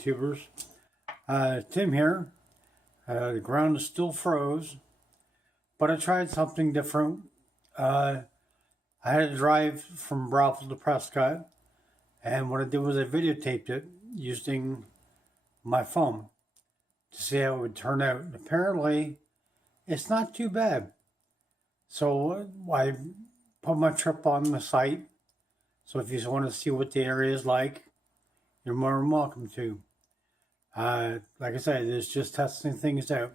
YouTubers. Tim here. The ground is still froze, but I tried something different. I had to drive from Brockville to Prescott, and what I did was I videotaped it using my phone to see how it would turn out. And apparently, it's not too bad. So I put my trip on the site. So if you want to see what the area is like, you're more than welcome to. Like I said, it's just testing things out.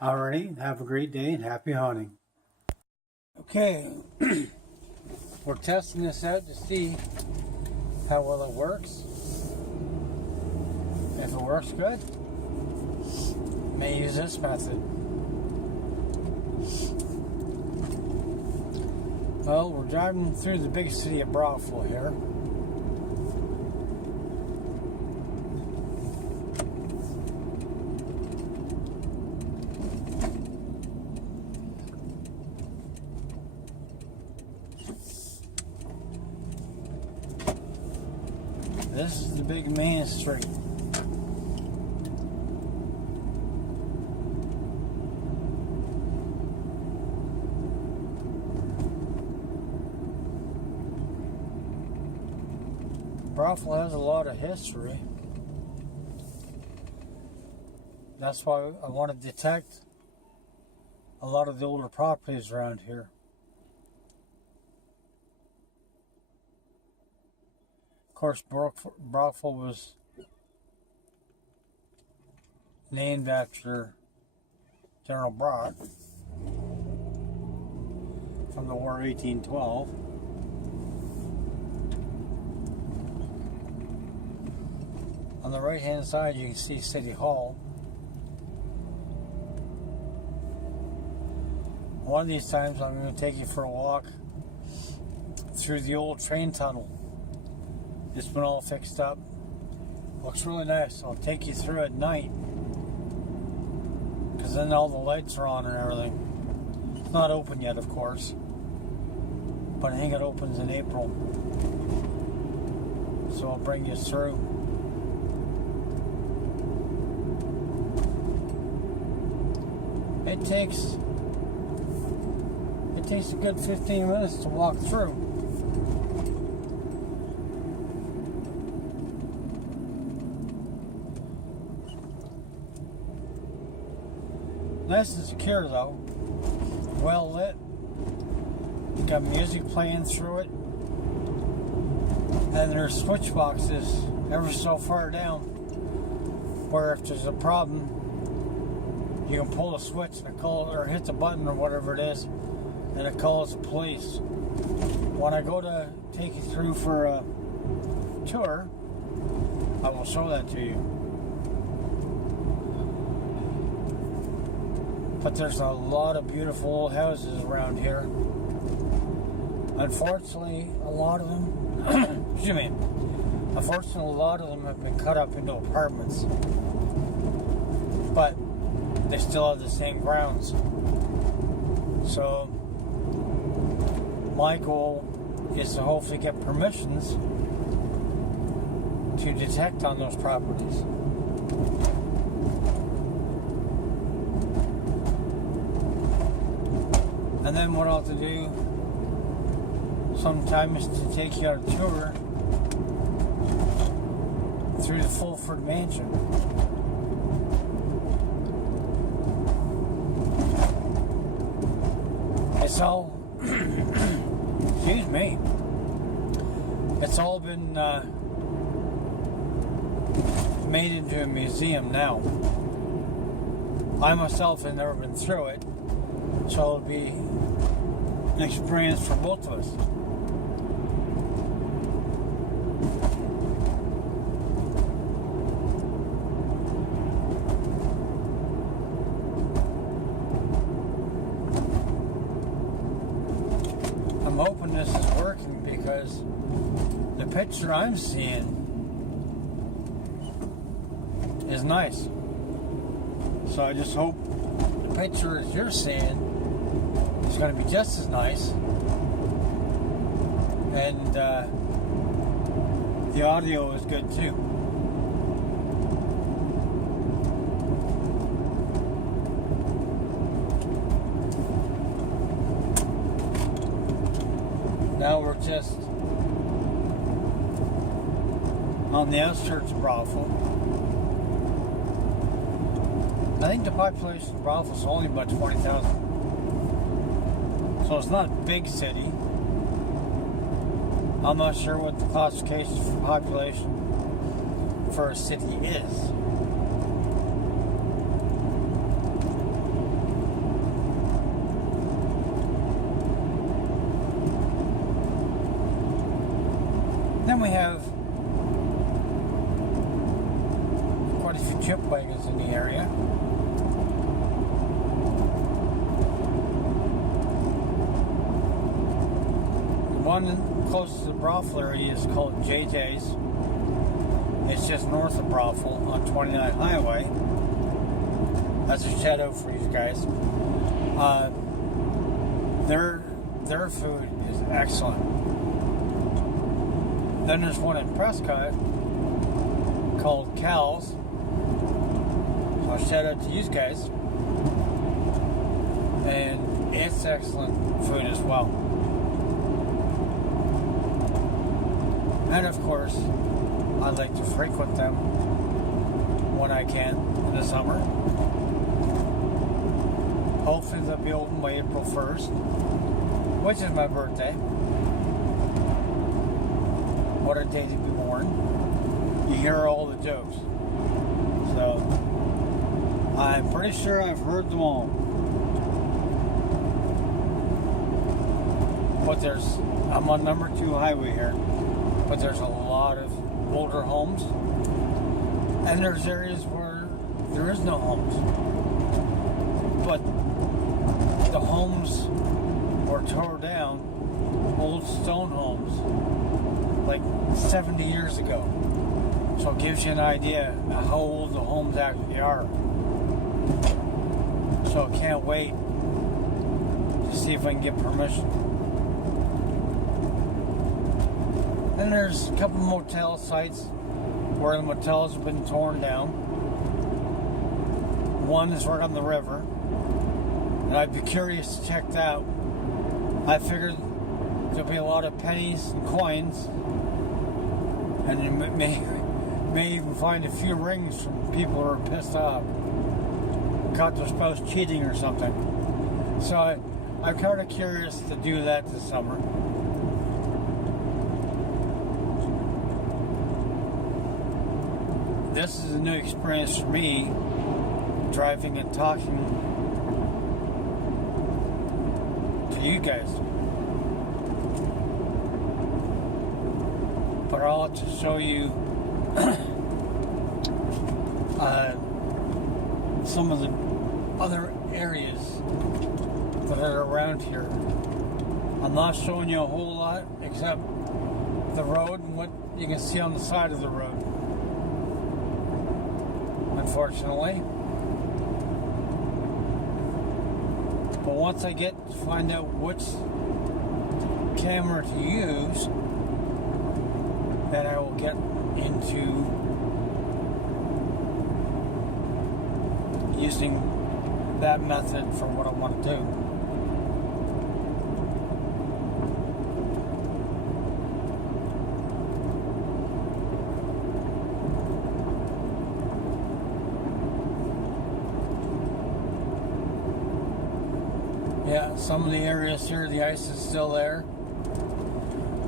Alrighty, have a great day and happy hunting. Okay, we're testing this out to see how well it works. If it works good, may use this method. Well, we're driving through the big city of Brockville here. This is the big main street. Brockville has a lot of history. That's why I want to detect a lot of the older properties around here. Of course, Brockville was named after General Brock from the War of 1812. On the right hand side you can see City Hall. One of these times I'm going to take you for a walk through the old train tunnel. It's been all fixed up. Looks really nice. I'll take you through at night, because then all the lights are on and everything. It's not open yet, of course, but I think it opens in April. So I'll bring you through. It takes a good 15 minutes to walk through. Nice and secure though. Well lit. You got music playing through it. And there's switch boxes ever so far down, where if there's a problem, you can pull a switch and call, or hit the button or whatever it is, and it calls the police. When I go to take you through for a tour, I will show that to you. But there's a lot of beautiful old houses around here. Unfortunately, a lot of them, excuse me, unfortunately a lot of them have been cut up into apartments. But they still have the same grounds. So my goal is to hopefully get permissions to detect on those properties. And then what I'll have to do sometime is to take you on a tour through the Fulford Mansion. It's all, excuse me, it's all been made into a museum now. I myself have never been through it, so it'll be an experience for both of us. I'm hoping this is working, because the picture I'm seeing is nice. So I just hope the picture as you're seeing is going to be just as nice, and the audio is good too. Now we're just on the outskirts of Brockville. I think the population of Brockville is only about 20,000. So it's not a big city. I'm not sure what the classification for population for a city is. Then we have quite a few chip wagons in the area. The one closest to the Brockville area is called JJ's. It's just north of Brockville on 29 Highway. That's a shadow for you guys. Their food is excellent. Then there's one in Prescott called Cal's. So shout out to you guys. And it's excellent food as well. And of course, I like to frequent them when I can in the summer. Hopefully they'll be open by April 1st, which is my birthday. What a day to be born. You hear all the jokes. So, I'm pretty sure I've heard them all. But I'm on number 2 highway here, but there's a lot of older homes, and there's areas where there is no homes. But the homes were torn down, old stone homes, like 70 years ago. So it gives you an idea of how old the homes actually are. So I can't wait to see if I can get permission. Then there's a couple motel sites where the motels have been torn down. One is right on the river, and I'd be curious to check that out. I figured there'll be a lot of pennies and coins, and you may even find a few rings from people who are pissed off, caught their spouse cheating or something. So I'm kind of curious to do that this summer. This is a new experience for me, driving and talking to you guys. But I'll have to show you some of the other areas that are around here. I'm not showing you a whole lot except the road and what you can see on the side of the road, unfortunately. But once I find out which camera to use, then I will get into using that method for what I want to do. Yeah, some of the areas here, the ice is still there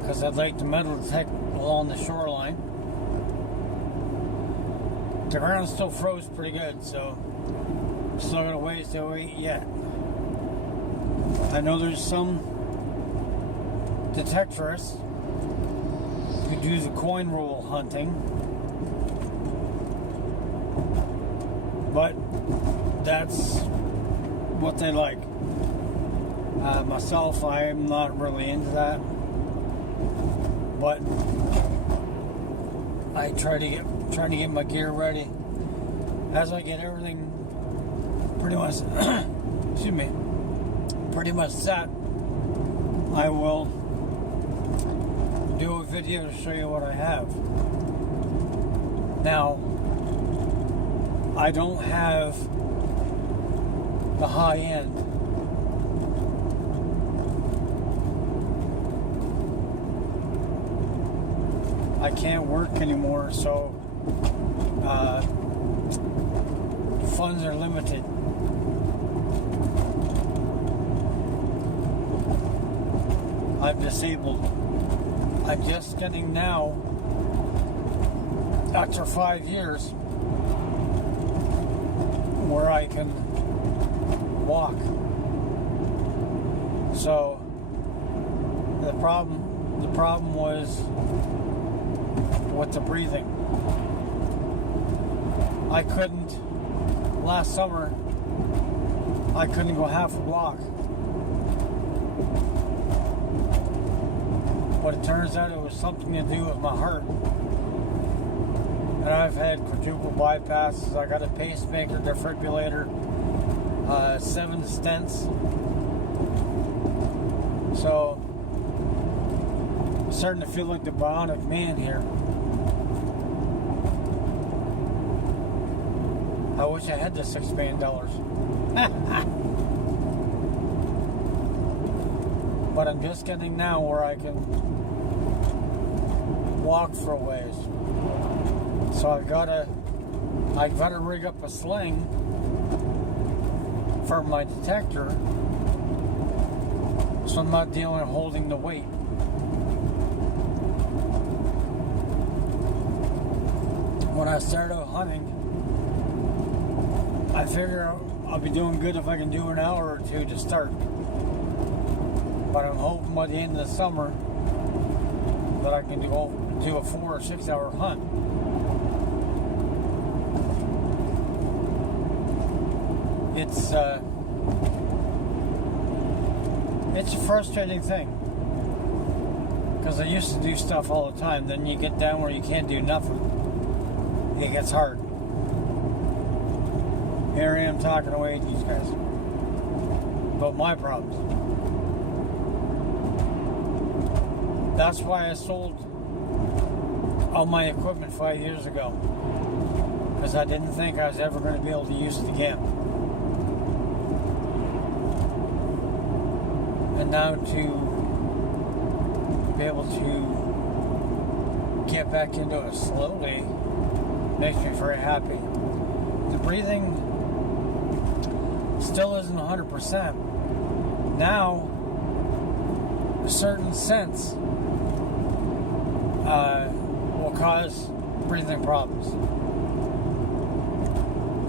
because I'd like the metal detect along the shoreline. The ground still froze pretty good, so still got a ways to wait yet. I know there's some detectorists who do the coin roll hunting, but that's what they like. Myself, I'm not really into that, but I try to get my gear ready. As I get everything pretty much excuse me, pretty much set, I will do a video to show you what I have. Now, I don't have the high end I can't work anymore, so funds are limited. I'm disabled. I'm just getting now, after 5 years, where I can walk. So the problem was with the breathing. I couldn't, last summer, I couldn't go half a block. But it turns out it was something to do with my heart. And I've had quadruple bypasses. I got a pacemaker, defibrillator, 7 stents. So, I'm starting to feel like the bionic man here. I wish I had the $6 million. But I'm just getting now where I can walk for a ways. So I've got to rig up a sling for my detector, so I'm not dealing with holding the weight. When I started out hunting, I figure I'll be doing good if I can do an hour or two to start. But I'm hoping by the end of the summer that I can do a 4 or 6 hour hunt. It's a frustrating thing, because I used to do stuff all the time. Then you get down where you can't do nothing. It gets hard. Here I am talking away to these guys about my problems. That's why I sold all my equipment 5 years ago, because I didn't think I was ever going to be able to use it again. And now to be able to get back into it slowly makes me very happy. The breathing still isn't 100%. Now, a certain sense will cause breathing problems.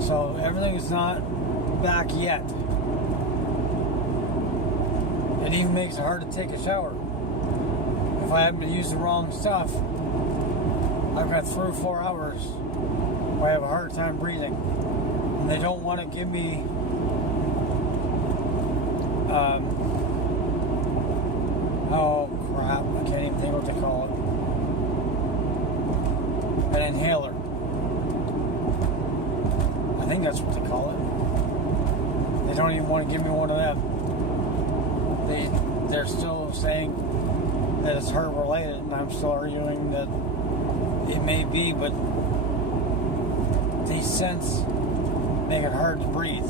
So everything is not back yet. It even makes it hard to take a shower. If I happen to use the wrong stuff, I've got 3 or 4 hours where I have a hard time breathing. And they don't want to give me oh crap, I can't even think what they call it. An inhaler. I think that's what they call it. They don't even want to give me one of them. They're still saying that it's heart related, and I'm still arguing that it may be, but these scents make it hard to breathe.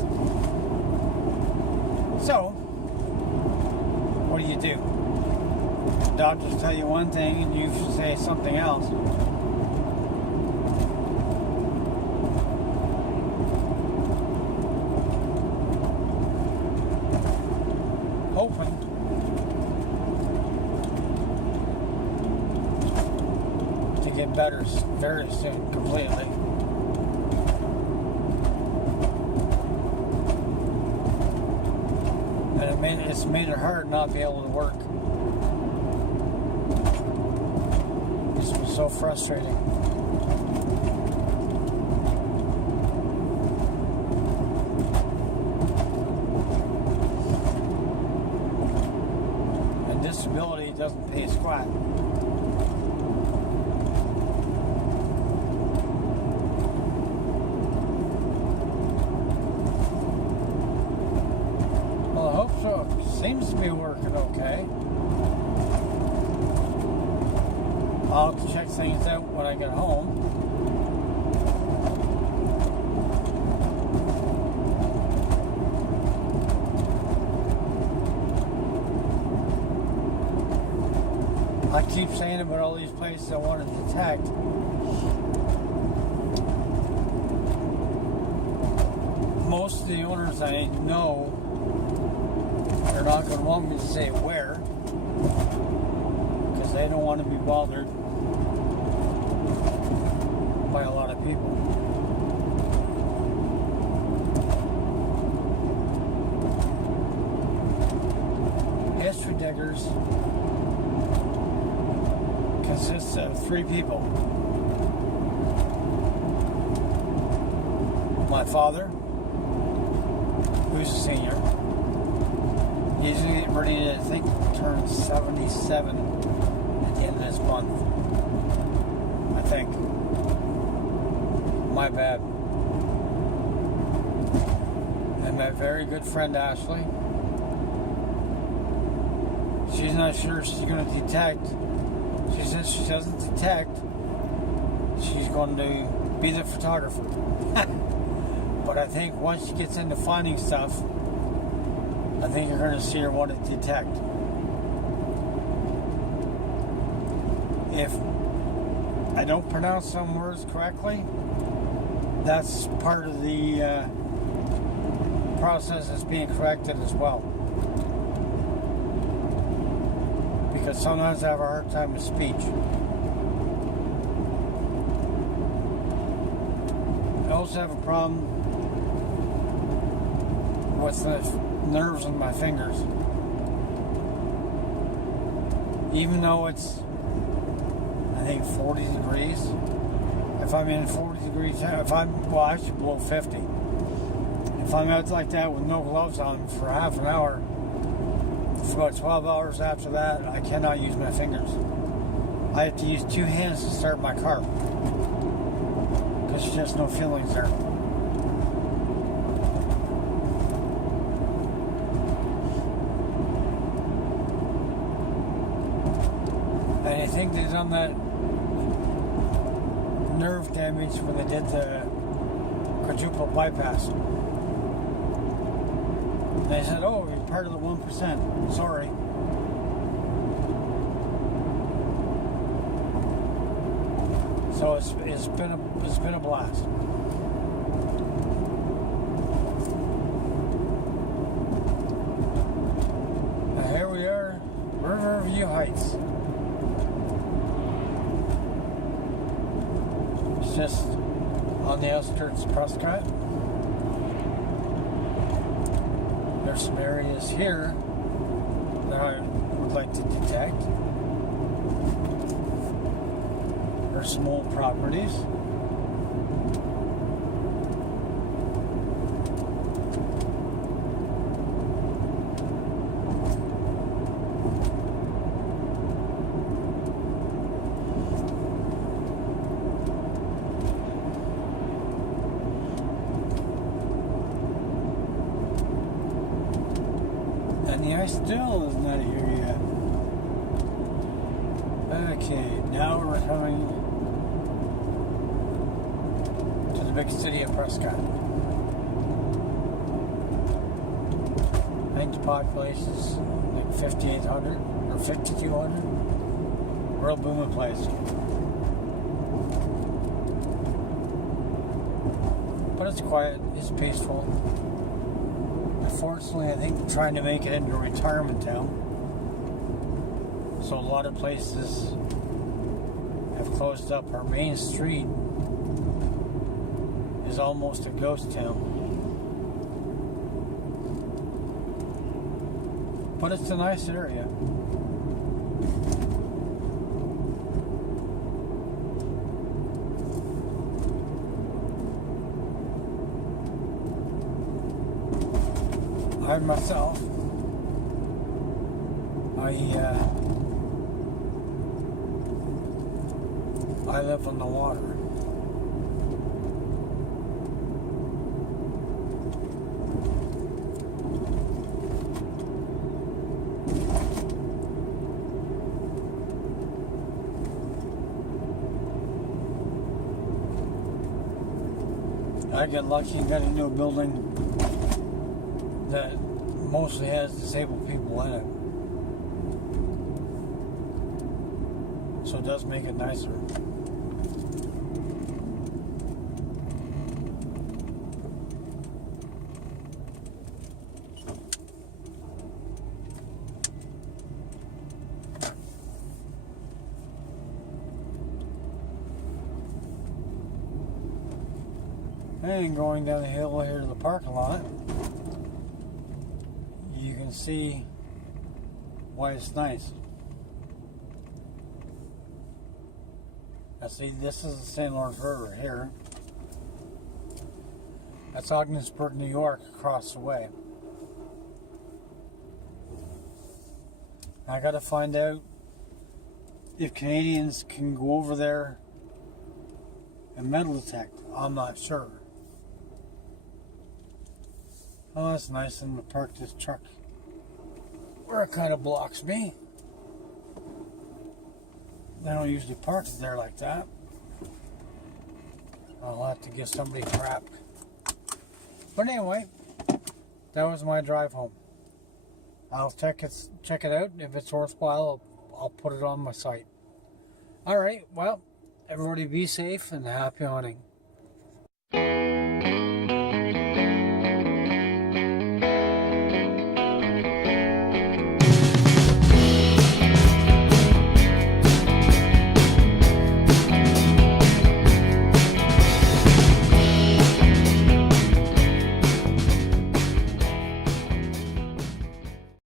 So, what do? The doctors tell you one thing and you say something else. Hoping to get better very soon, completely. And it's made it hard not to be able to work. This was so frustrating. And disability doesn't pay squat. Well, I hope so. It seems to be working okay. I'll have to check things out when I get home. I keep saying about all these places I want to detect. Most of the owners I know are not going to want me to say where, because they don't want to be bothered by a lot of people. History diggers consists of 3 people. My father, who's a senior. He's getting ready to, I think, turn 77 at the end of this month. I think. My bad. And my very good friend Ashley. She's not sure she's going to detect. She says she doesn't detect. She's going to be the photographer. But I think once she gets into finding stuff, I think you're going to see her want to detect. If I don't pronounce some words correctly, that's part of the process that's being corrected as well. Because sometimes I have a hard time with speech. I also have a problem with the nerves in my fingers. Even though it's, I think, 40 degrees. If I'm in 40 degrees, actually below 50. If I'm out like that with no gloves on for half an hour, for about 12 hours after that, I cannot use my fingers. I have to use 2 hands to start my car. Because there's just no feelings there. And I think they've done that nerve damage when they did the quadruple bypass. They said, "Oh, you're part of the 1%. Sorry." So it's been a blast. Now here we are, Riverview Heights. It's just on the outskirts of Prescott. There's some areas here that I would like to detect. There's some old properties. And the ice still is not here yet. Okay, now we're coming to the big city of Prescott. I think the population is like 5,800 or 5,200. Real booming place. But it's quiet, it's peaceful. Unfortunately, I think they're trying to make it into a retirement town. So a lot of places have closed up. Our main street is almost a ghost town. But it's a nice area. I myself, I live on the water. I got lucky and got a new building that mostly has disabled people in it. So it does make it nicer. And going down the hill here to the parking lot, you can see why it's nice. Now see, this is the St. Lawrence River here. That's Ogdensburg, New York, across the way. I gotta find out if Canadians can go over there and metal detect. I'm not sure. Oh, that's nice of them to park this truck where it kind of blocks me. They don't usually park it there like that. I'll have to give somebody crap. But anyway, that was my drive home. I'll check it out. If it's worthwhile, I'll put it on my site. Alright, well, everybody be safe and happy hunting.